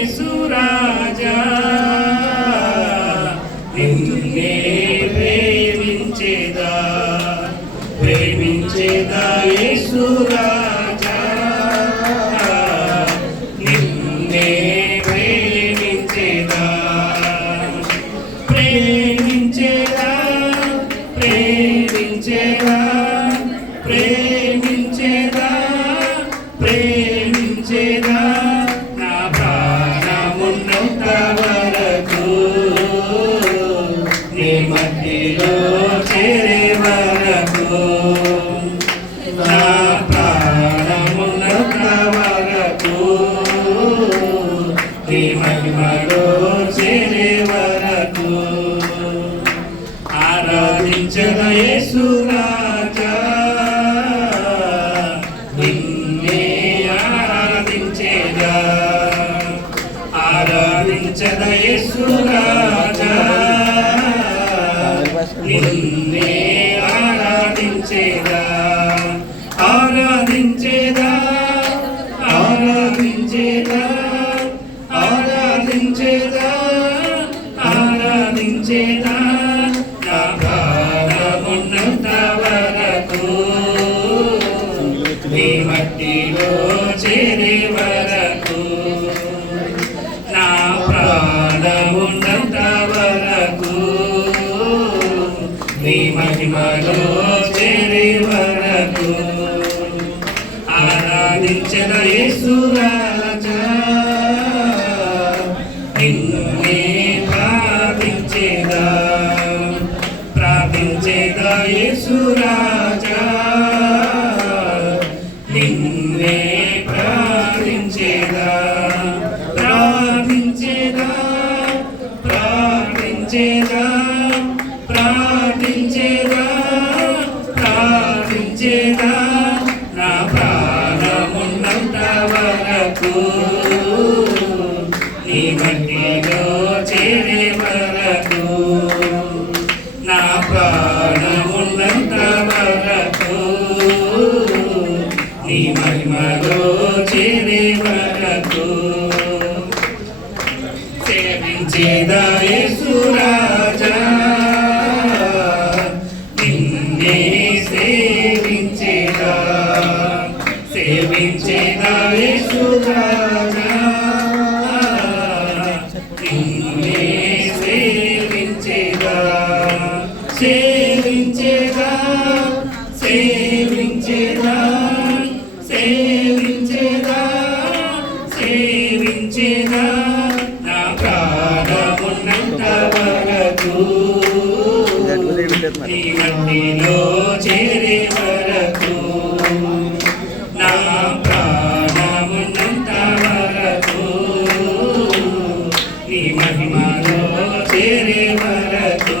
చేదాయేసురాజా నిన్నే ప్రేమించేదా ప్రేమించేదా యేసురాజా నిన్నే ప్రేమించేదా ప్రేమించేదా ప్రేమించేదా ప్రేమించేదా. ప్రేమించేదా నా ప్రాణమున్నంత వరకు నీ మధ్యలో చేరే వరకు నా ప్రాణమున్నంత వరకు నీ మహిమలో చేరే వరకు ఆరాధించద ఆరాధించద యేసు రాజా. నిన్నే ఆరాధించేదా? ఆరాధించేదా? ఆరాధించేదా? ఆరాధించేదా? ఆరాధించేదా? నా ప్రాణమున్నంత వరకు నీ మట్టిలో చేరే మహిమలో చేరే వరకు ఆరాధించద యేసురాజా నిన్నే ప్రార్థించేదా? ప్రార్థించేదా యేసురాజా నిన్నే ప్రార్థించేదా? ప్రార్థించేదా? ప్రార్థించేదా? ప్రార్థించేదా? వరకు నీ మట్టిలో చేరే వరకు నా ప్రాణమున్నంత వరకు నీ మహిమలో చేరే వరకు. సేవించేదా యేసురాజా సేవించేదా సేవించేదా సేవించేదా. నా ప్రాణమున్నంత వరకు నీ మట్టిలో చేరే వరకు. నా ప్రాణమున్నంత వరకు నీ మహిమలో చేరే వరకు.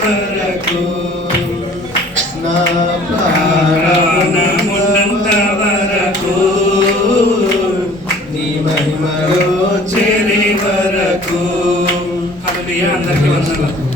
వరకు నా ప్రాణమున్నంత వరకు నీ మహిమలో చేరే వరకు. అందరికీ వందనాలు.